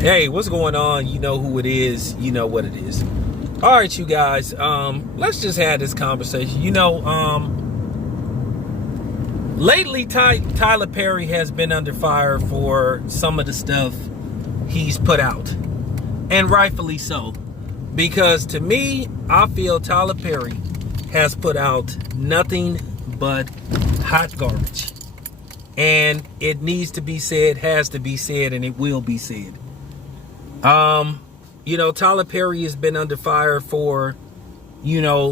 Hey, what's going on? You know who it is. You know what it is. All right, you guys. Let's just have this conversation. Lately, Tyler Perry has been under fire for some of the stuff he's put out, and rightfully so, because to me, I feel Tyler Perry has put out nothing but hot garbage, and it needs to be said, has to be said, and it will be said. Tyler Perry has been under fire for,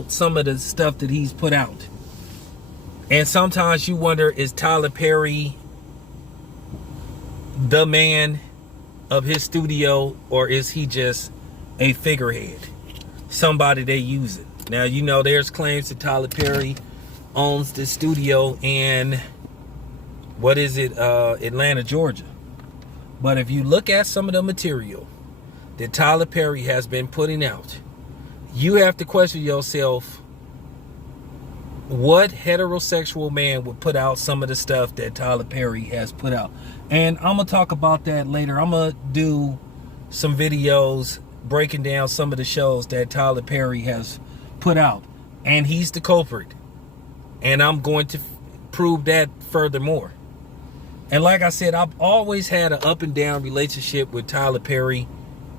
some of the stuff that he's put out. And sometimes you wonder, is Tyler Perry the man of his studio, or is he just a figurehead? Somebody they use it. Now, there's claims that Tyler Perry owns the studio in, Atlanta, Georgia. But if you look at some of the material that Tyler Perry has been putting out, you have to question yourself, what heterosexual man would put out some of the stuff that Tyler Perry has put out? And I'm going to talk about that later. I'm going to do some videos breaking down some of the shows that Tyler Perry has put out. And he's the culprit. And I'm going to prove that furthermore. And like I said, I've always had an up and down relationship with Tyler Perry.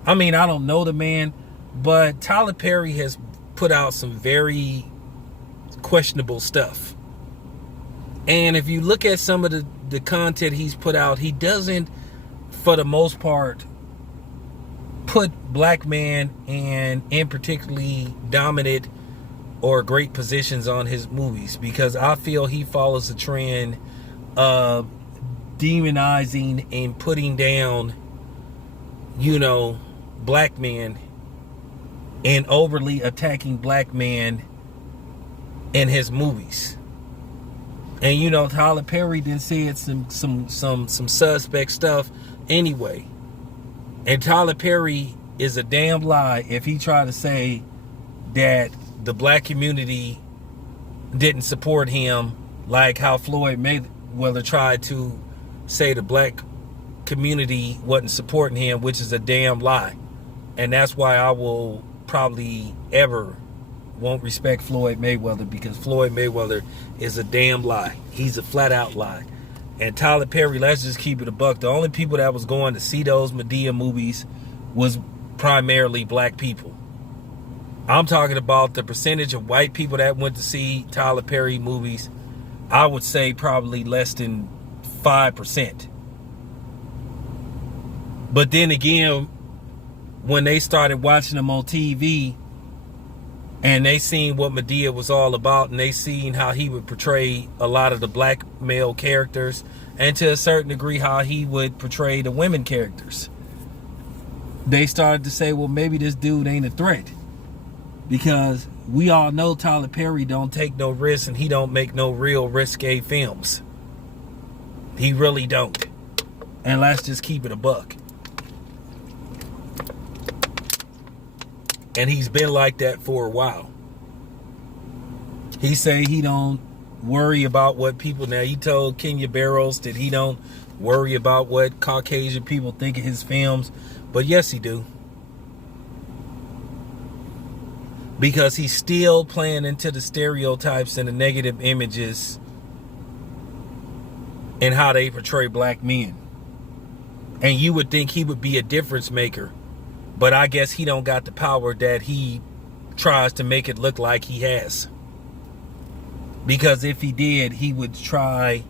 I mean, I don't know the man, but Tyler Perry has put out some very questionable stuff. And if you look at some of the content he's put out, he doesn't, for the most part, put black men in particularly dominant or great positions on his movies, because I feel he follows the trend of demonizing and putting down, black men, and overly attacking black men in his movies. And Tyler Perry then said some suspect stuff anyway. And Tyler Perry is a damn lie if he tried to say that the black community didn't support him, like how Floyd Mayweather tried to say the black community wasn't supporting him, which is a damn lie. And that's why I will probably won't respect Floyd Mayweather, because Floyd Mayweather is a damn lie. He's a flat out lie. And Tyler Perry, let's just keep it a buck, the only people that was going to see those Madea movies was primarily black people. I'm talking about the percentage of white people that went to see Tyler Perry movies. I would say probably less than 5%. But then again, when they started watching them on TV and they seen what Madea was all about, and they seen how he would portray a lot of the black male characters, and to a certain degree how he would portray the women characters, they started to say, well, maybe this dude ain't a threat. Because we all know Tyler Perry don't take no risks, and he don't make no real risque films. He really don't. And let's just keep it a buck. And he's been like that for a while. He say he don't worry about what people... Now, he told Kenya Barrows that he don't worry about what Caucasian people think of his films. But yes, he do. Because he's still playing into the stereotypes and the negative images and how they portray black men. And you would think he would be a difference maker. But I guess he don't got the power that he tries to make it look like he has. Because if he did, he would try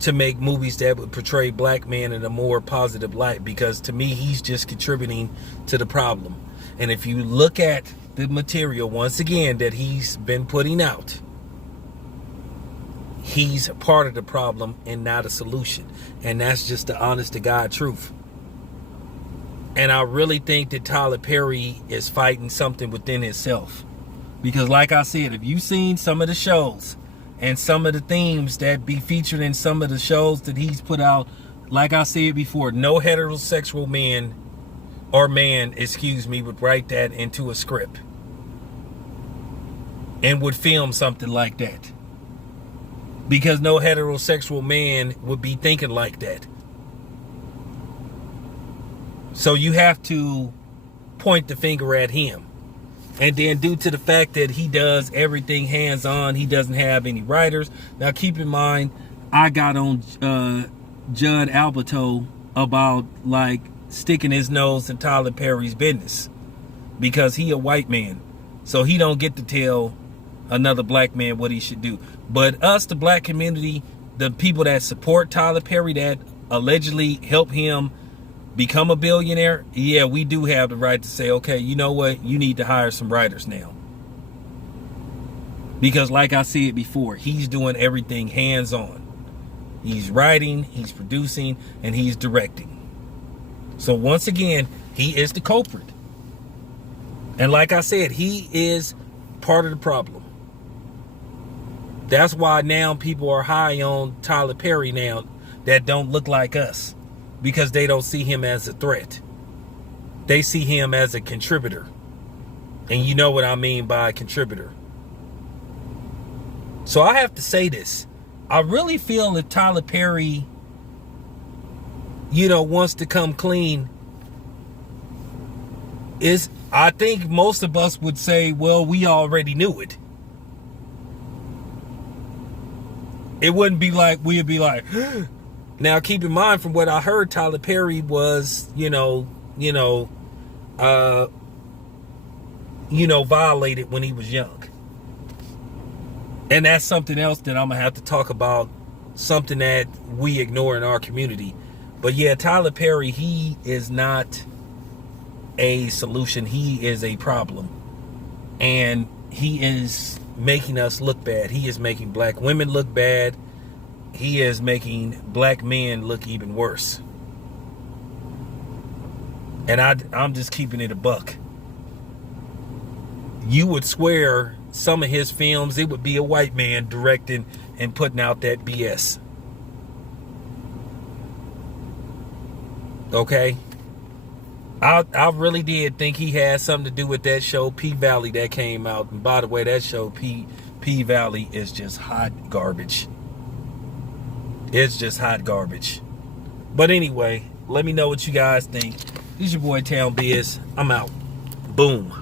to make movies that would portray black men in a more positive light. Because to me, he's just contributing to the problem. And if you look at the material, once again, that he's been putting out, he's part of the problem and not a solution. And that's just the honest to God truth. And I really think that Tyler Perry is fighting something within himself. Because like I said, if you've seen some of the shows and some of the themes that be featured in some of the shows that he's put out, like I said before, no heterosexual man would write that into a script and would film something like that. Because no heterosexual man would be thinking like that. So you have to point the finger at him. And then due to the fact that he does everything hands-on, he doesn't have any writers. Now keep in mind, I got on Judd Apatow about like sticking his nose in Tyler Perry's business because he a white man. So he don't get to tell another black man what he should do. But us, the black community, the people that support Tyler Perry, that allegedly help him become a billionaire, yeah, we do have the right to say, okay, you know what, you need to hire some writers now. Because like I said before, he's doing everything hands-on. He's writing, he's producing, and he's directing. So once again, he is the culprit. And like I said, he is part of the problem. That's why now people are high on Tyler Perry now that don't look like us. Because they don't see him as a threat. They see him as a contributor. And you know what I mean by contributor. So I have to say this. I really feel that Tyler Perry, wants to come clean. I think most of us would say, well, we already knew it. It wouldn't be like, we'd be like, now, keep in mind, from what I heard, Tyler Perry was, violated when he was young. And that's something else that I'm going to have to talk about, something that we ignore in our community. But yeah, Tyler Perry, he is not a solution. He is a problem. And he is making us look bad. He is making black women look bad. He is making black men look even worse. And I'm just keeping it a buck. You would swear some of his films, it would be a white man directing and putting out that BS. Okay? I really did think he had something to do with that show, P-Valley, that came out. And by the way, that show, P-Valley, is just hot garbage. It's just hot garbage. But anyway, let me know what you guys think. This is your boy Town Biz. I'm out. Boom.